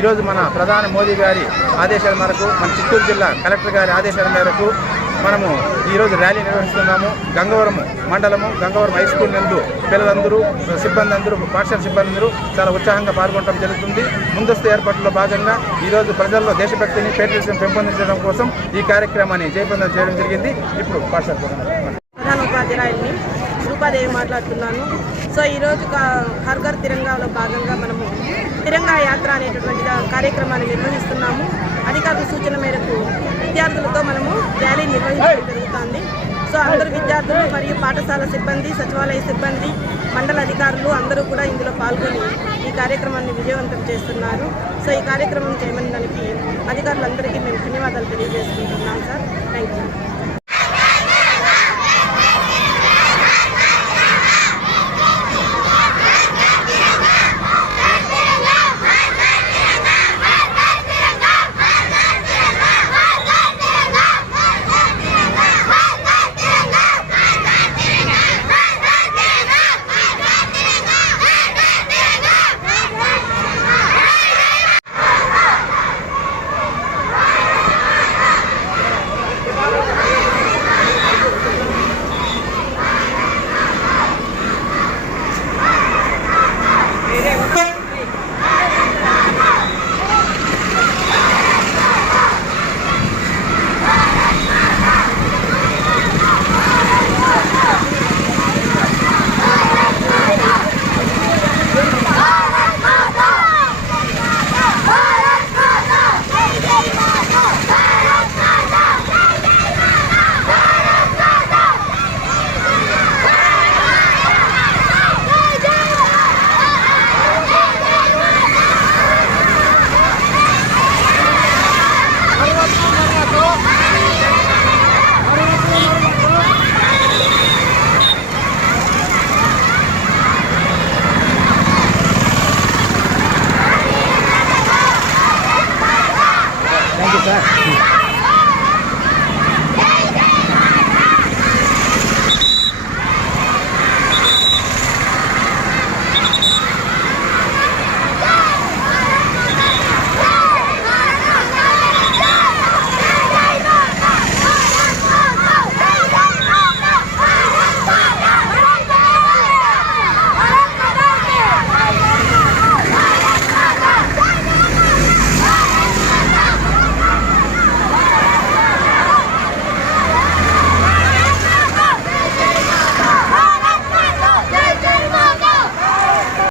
ఈరోజు మన ప్రధాని మోదీ గారి ఆదేశాల మేరకు మన చిత్తూరు జిల్లా కలెక్టర్ గారి ఆదేశాల మేరకు మనము ఈరోజు ర్యాలీ నిర్వహిస్తున్నాము. గంగవరం మండలము గంగవరం హై స్కూల్ నందు పిల్లలందరూ సిబ్బంది అందరూ పాఠశాల సిబ్బంది అందరూ చాలా ఉత్సాహంగా పాల్గొనడం జరుగుతుంది. ముందస్తు ఏర్పాట్లలో భాగంగా ఈరోజు ప్రజల్లో దేశభక్తిని పేట్రియటిజం పెంపొందించడం కోసం ఈ కార్యక్రమాన్ని జయప్రదం చేయడం జరిగింది. ఇప్పుడు పాఠశాల ప్రధాన ఉపాధ్యాయుల్ని రూపాదేవి మాట్లాడుతున్నాను. సో ఈరోజు హర్ ఘర్ తిరంగాలో భాగంగా మనము తిరంగా యాత్ర అనేటటువంటి కార్యక్రమాన్ని నిర్వహిస్తున్నాము. అధికారుల సూచన మేరకు విద్యార్థులతో మనము ర్యాలీ నిర్వహించడం జరుగుతుంది. సో అందరు విద్యార్థులు మరియు పాఠశాల సిబ్బంది, సచివాలయ సిబ్బంది, మండల అధికారులు అందరూ కూడా ఇందులో పాల్గొని ఈ కార్యక్రమాన్ని విజయవంతం చేస్తున్నారు. సో ఈ కార్యక్రమం చేయమని దానికి అధికారులందరికీ మేము ధన్యవాదాలు తెలియజేసుకుంటున్నాం సార్. Thank you.